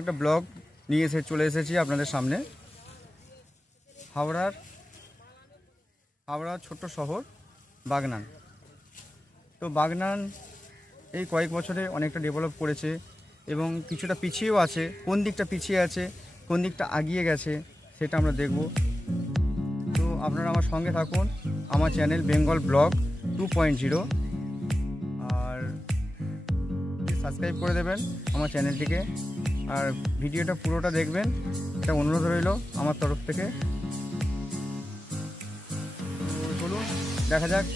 একটা ব্লগ নিয়ে চলে এসেছি আপনাদের সামনে। হাওড়ার ছোট্ট শহর বাগনান। তো বাগনান এই কয়েক বছরে অনেকটা ডেভেলপ করেছে এবং কিছুটা পিছিয়েও আছে। কোন দিকটা পিছিয়ে আছে, কোন দিকটা এগিয়ে গেছে সেটা আমরা দেখব। তো আপনারা আমার সঙ্গে থাকুন, আমার চ্যানেল বেঙ্গল ব্লগ 2.0, আর সাবস্ক্রাইব করে দেবেন আমার চ্যানেলটিকে, আর ভিডিওটা পুরোটা দেখবেন, এটা অনুরোধ রইল আমার তরফ থেকে। তো চলুন দেখা যাক।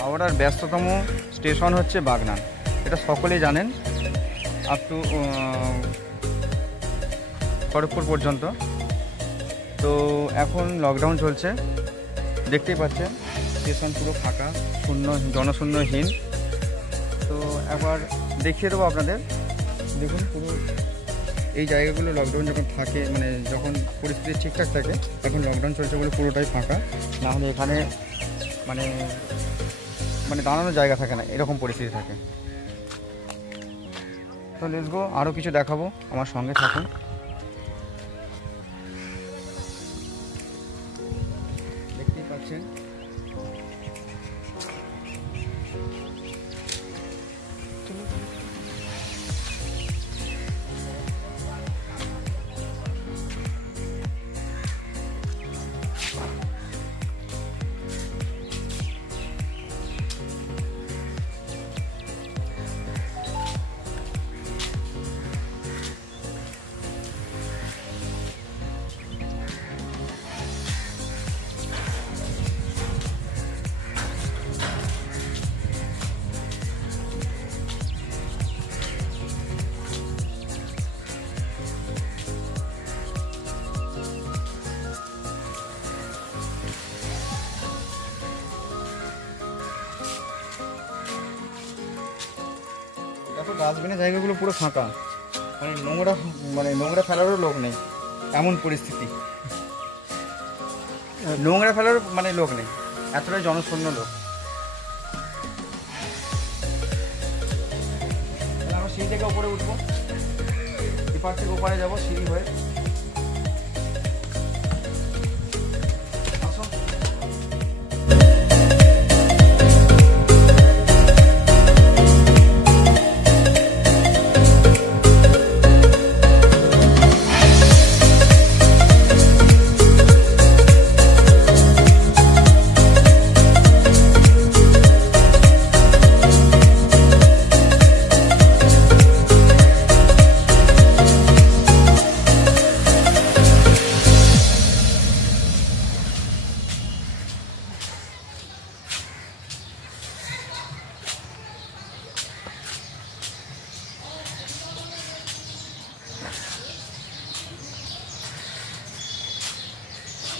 হাওড়ার ব্যস্ততম স্টেশন হচ্ছে বাগনান, এটা সকলেই জানেন, আপ টু খড়গপুর পর্যন্ত। তো এখন লকডাউন চলছে, দেখতেই পাচ্ছেন স্টেশন পুরো ফাঁকা, শূন্য, জনশূন্যহীন। তো একবার দেখিয়ে দেবো আপনাদের। দেখুন পুরো এই জায়গাগুলো লকডাউন যখন থাকে, মানে যখন পরিস্থিতি ঠিকঠাক থাকে, এখন লকডাউন চলছে বলে পুরোটাই ফাঁকা। নাহলে এখানে মানে দাঁড়ানোর জায়গা থাকে না, এরকম পরিস্থিতি থাকে। তো লেটস গো, আরও কিছু দেখাবো, আমার সঙ্গে থাকুন। দেখতেই পাচ্ছেন দেখো, ডাস্টবিনের জায়গাগুলো পুরো ফাঁকা, নোংরা ফেলারও লোক নেই, এমন পরিস্থিতি। নোংরা ফেলার লোক নেই, এতটাই জনশূন্য লোক। আমরা সিঁড়ি থেকে উপরে উঠবো, এপার থেকে ওপারে যাবো সিঁড়ি হয়ে।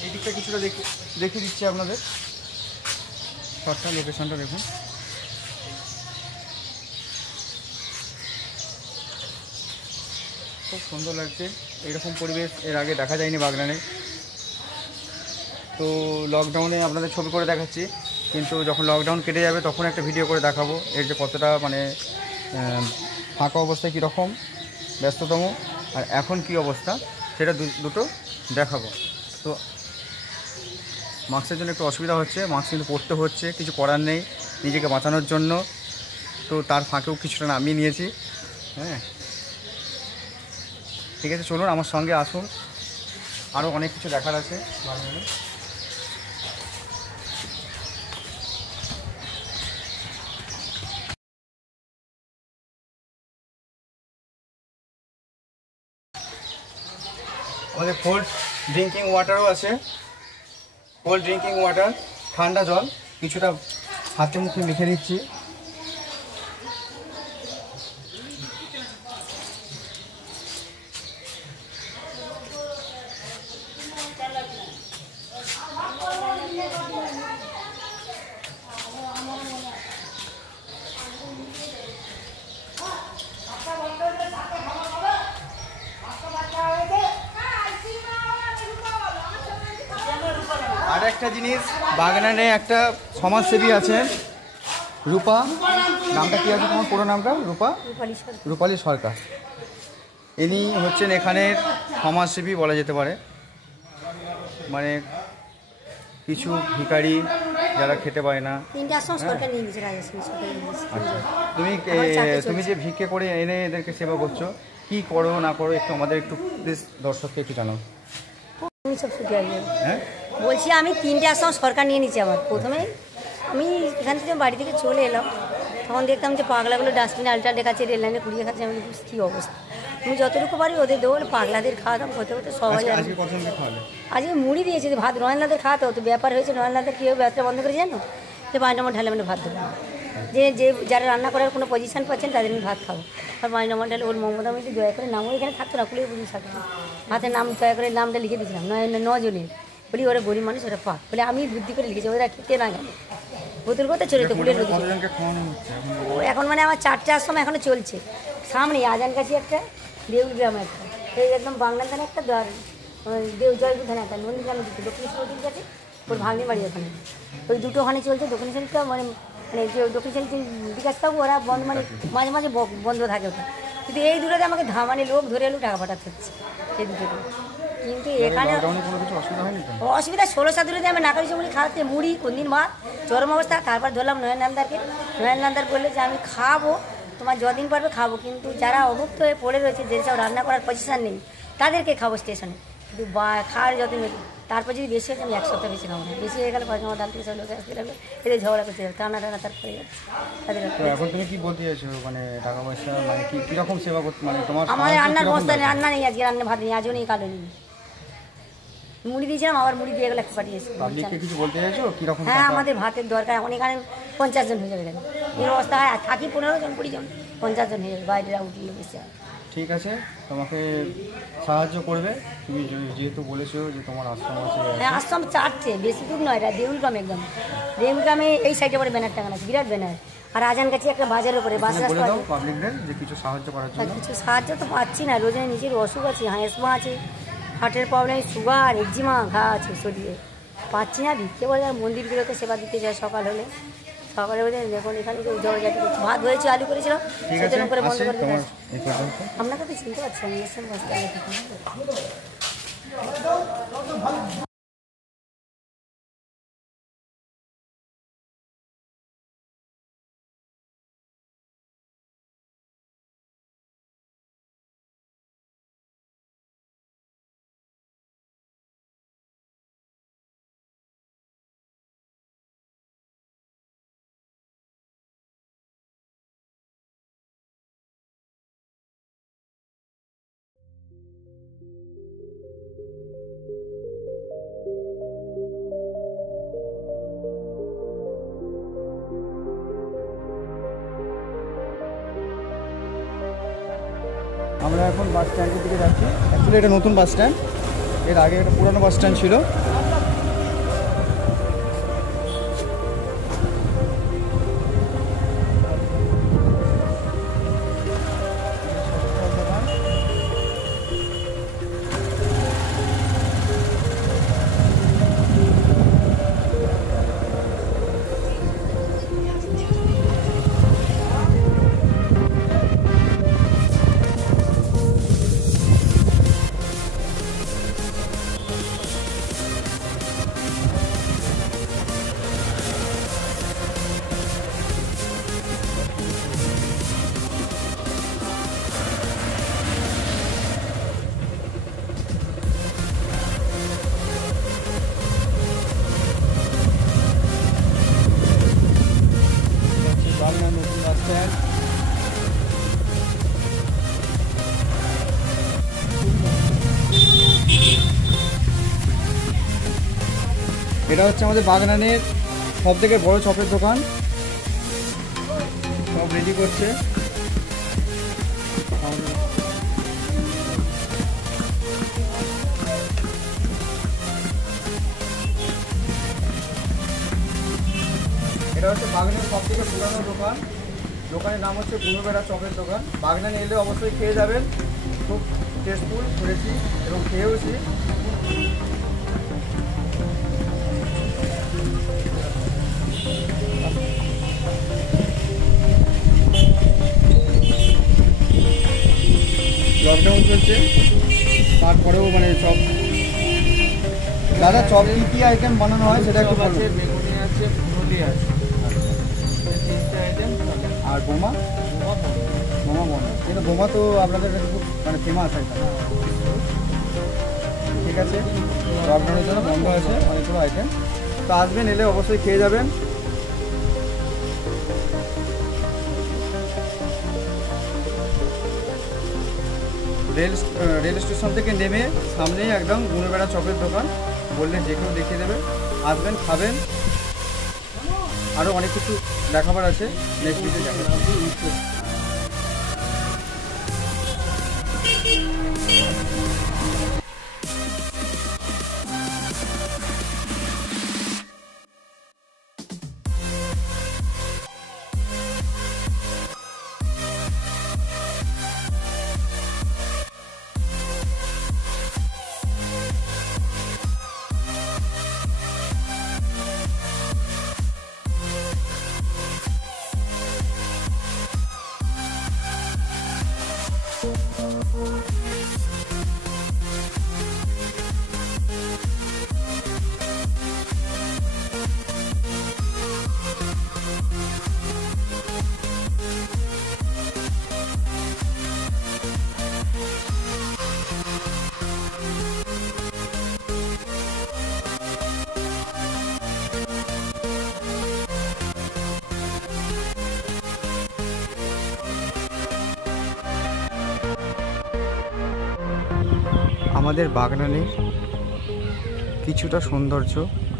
এই দিকটা কিছুটা দেখিয়ে দিচ্ছি আপনাদের, শর্টটা লোকেশনটা দেখুন। খুব সুন্দর লাগছে, এইরকম পরিবেশ এর আগে দেখা যায়নি বাগনানে। তো লকডাউনে আপনাদের ছবি করে দেখাচ্ছি, কিন্তু যখন লকডাউন কেটে যাবে তখন একটা ভিডিও করে দেখাবো এর যে কতটা ফাঁকা অবস্থায় কীরকম ব্যস্ততম, আর এখন কি অবস্থা সেটা দুটো দেখাবো। তো মাস্কের জন্য একটু অসুবিধা হচ্ছে, মাস্ক কিন্তু পরতে হচ্ছে, কিছু করার নেই নিজেকে বাঁচানোর জন্য। তো তার ফাঁকেও কিছুটা নামিয়ে নিয়েছি। হ্যাঁ, ঠিক আছে, চলুন আমার সঙ্গে আসুন, আরও অনেক কিছু দেখার আছে। আমাদের কোল্ড ড্রিঙ্কিং ওয়াটারও আছে, কোল্ড ড্রিঙ্কিং ওয়াটার, ঠান্ডা জল। কিছুটা হাতে মুখে মেখে দিচ্ছি। আর একটা জিনিস, বাগনানে একটা সমাজসেবী আছে রূপা, নামটা কি আছে তোমার পুরো নামটা? রূপালী সরকার। ইনি হচ্ছেন এখানের সমাজসেবী বলা যেতে পারে। মানে কিছু ভিখারি যারা খেতে পায় না। তুমি যে ভিক্ষে করে এনে এদেরকে সেবা করছো, কি করো না করো একটু আমাদের একটু প্লিজ দর্শককে একটু জানাও। হ্যাঁ বলছি, আমি 3টে আশ্রম সরকার নিয়ে নিচ্ছি। আমার প্রথমে আমি এখান থেকে বাড়ি থেকে চলে এলাম, তখন দেখতাম যে পাগলাগুলো ডাস্টবিনে আলটা দেখাচ্ছে, রেল লাইনে কুড়িয়ে খাচ্ছে। আমি কী অবস্থা, আমি যতটুকু পারি ওদের দেবো, পাগলাদের খাওয়াতাম। করতে করতে সবাই আজকে মুড়ি দিয়েছে, ভাত নয়নদাদের খাওয়াতে হতো। ব্যাপার হয়েছে নয়নদাদের কীভাবে ব্যবসা বন্ধ করে জানো, যে 5 নম্বর ঢালে মানে ভাত দেবো, যে যারা রান্না করার কোনো পজিশন পাচ্ছেন তাদের আমি ভাত খাবো। আর 5 নম্বর ঢালে ওর মমতা আমি দয়া করে নামও এখানে থাকতো না, খুলে বুঝে থাকতো। ভাতের নাম দয়া করে নামটা লিখে দিয়েছিলাম 9 জনের। বলি ওরা গরিব মানুষ, ওরা পাক বলে আমি বুদ্ধি করে লিখেছি, ওরা খেতে না গেলে বোতল করতে চলে তো খুলে এখন মানে আমার 4টে আশ্রম এখনো চলছে। সামনে আজান কাছে একটা, দেউল গ্রামে একটা, এই একদম বাংলার ধানে একটা, জয়পুর ধানে একটা, নন্দীগ্রামে দিচ্ছে দক্ষিণেশ্বর নদীর কাছে, ওর ভাগ্নি বাড়ি ওখানে। ওই দুটো ওখানে চলছে। দক্ষিণেশ্বরটা মানে যে দক্ষিণেশ্বর বিকাশ পাবো ওরা বন্ধ, মানে মাঝে মাঝে বন্ধ থাকে ওটা। কিন্তু এই দুটোতে আমাকে মানে লোক ধরে এলেও টাকা পাঠাতে হচ্ছে এই দুটোতে। কিন্তু এখানে অসুবিধা 16 সাধুরে আমি নাকারি মুড়ি খাওয়াতে, মুড়ি কোনদিন ভাত, চরম অবস্থা। তারপর ধরলাম নয়নদারকে, নয়নদার বললে যে আমি খাবো, তোমার যদিন পারবে খাবো, কিন্তু যারা অভুক্ত হয়ে পড়ে রয়েছে, যেসব রান্না করার পজিশন নেই, তাদেরকে খাবো স্টেশনে। কিন্তু খাওয়ার যতদিন, তারপর যদি বেশি হচ্ছে আমি 1 সপ্তাহ বেশি খাবো না। বেশি হয়ে গেলে 5 নম্বর ডাল থেকে সব লোক আসতে লাগবে, এদের ঝগড়া করতে যাবে, টানা টানা তারপরে যাচ্ছে তাদের। এখন তুমি কি বলতে চাইছো, মানে টাকা পয়সা মানে কীরকম সেবা করতে, মানে তোমার আমাদের রান্নার বস্তা রান্না নেই, আজকে রান্না ভাত নেই, আজও নেই, কালো নেই। মুড়ি দিয়েছিলাম, আবার মুড়ি দিয়ে গেলে একটা পাঠিয়েছি। হ্যাঁ, আমাদের ভাতের দরকার, এখন এখানে 50 জন হয়ে যাবে। এই অবস্থা হয়, থাকি 15 জন 20 জন, 50 জন হয়ে যাবে, বাইরে উঠলে বেশি। ঠিক আছে, তোমাকে সাহায্য করবে। তুমি যেহেতু বলেছো যে তোমার আশ্রম আছে। হ্যাঁ, আশ্রম 4টে, বেশি দূর নয়, এটা দেউলগ্রামে। একদম দেউলগ্রামে এই সাইডে পরে ব্যানার টাঙানো আছে, বিরাট ব্যানার। আর আজান কাছে একটা বাজারের উপরে বাস রাস্তা। কিছু সাহায্য করার জন্য, কিছু সাহায্য তো পাচ্ছি না। রোজ নিজের অসুখ আছে, হাঁসমা আছে, হার্টের প্রবলেম, সুগার, একজিমা, ঘা আছে শরীরে, পাচ্ছি না। ভিক্ষে বলে মন্দিরগুলোতে সেবা দিতে যায় সকাল হলে। সকালে বলে দেখুন এখানে জলজাটি ভাত হয়েছে, আলু করেছিলাম, সেটা করে বন্ধ করে দিতে। আপনাকে তো চিনতে পারছি আমি, এসে বসতে আমরা এখন বাস স্ট্যান্ডের দিকে যাচ্ছি। অ্যাকচুয়ালি এটা নতুন বাস স্ট্যান্ড, এর আগে একটা পুরনো বাস স্ট্যান্ড ছিল। এটা হচ্ছে আমাদের বাগনানের সব থেকে বড় চপের দোকান। সব রেডি করছে। এটা হচ্ছে বাগনানের সব থেকে পুরানো দোকান। দোকানের নাম হচ্ছে গুনুবেড়া চপের দোকান। বাগনানে এলে অবশ্যই খেয়ে যাবেন, খুব টেস্টফুল করেছি এবং খেয়েওছি। লকডাউন চলছে, তারপরেও মানে চপ দাদা, চপ কী আইটেম বানানো হয় সেটা একটু বলুন। বেগুনি আছে, ফুলি আছে, তিনটে আইটেম। আর বোমা বোমা কিন্তু বোমা তো আপনাদের কাছে খুব মানে ফেমাস আইটেম। ঠিক আছে, লকডাউনের জন্য বন্ধ আছে অনেকগুলো আইটেম, তো আসবেন, এলে অবশ্যই খেয়ে যাবেন। রেল স্টেশন থেকে নেমে সামনেই একদম গুনুবেড়া চপের দোকান, বললে যে কেউ দেখিয়ে দেবে। আসবেন, খাবেন, আরও অনেক কিছু দেখাবার আছে, নেক্সট ভিডিও দেখাবেন। আমাদের বাগনানে কিছুটা সৌন্দর্য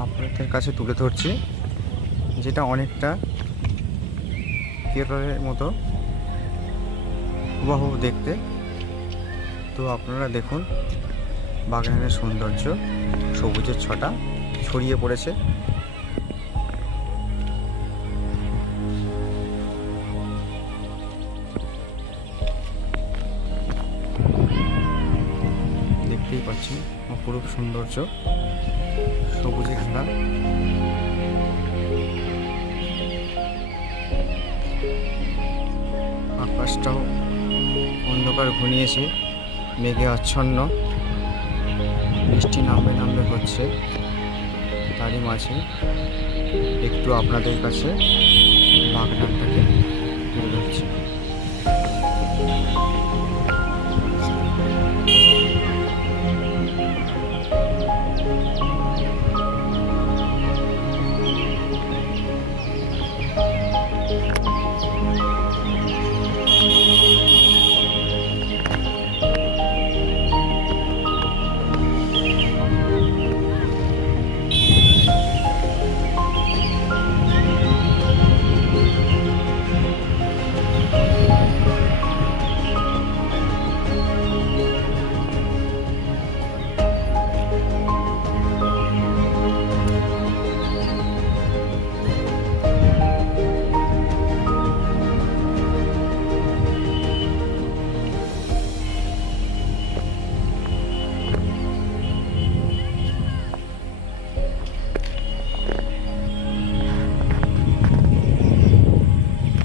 আপনাদের কাছে তুলে ধরছি, যেটা অনেকটা কেরলের মতো হুবহু দেখতে। তো আপনারা দেখুন বাগনানের সৌন্দর্য, সবুজের ছটা ছড়িয়ে পড়েছে। দেখতেই পাচ্ছেন অপরূপ সৌন্দর্য, সবুজে ঘেরা। আকাশটাও অন্ধকার ঘনিয়েছে, মেঘে আচ্ছন্ন, বৃষ্টি নামবে নামবে হচ্ছে। তারই মাঝে একটু আপনাদের কাছে বাগনানটাকে তুলে ধরছি।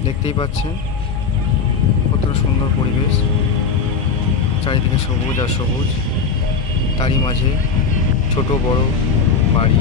দেখতেই পাচ্ছেন কত সুন্দর পরিবেশ, চারিদিকে সবুজ আর সবুজ, তারই মাঝে ছোট বড় বাড়ি।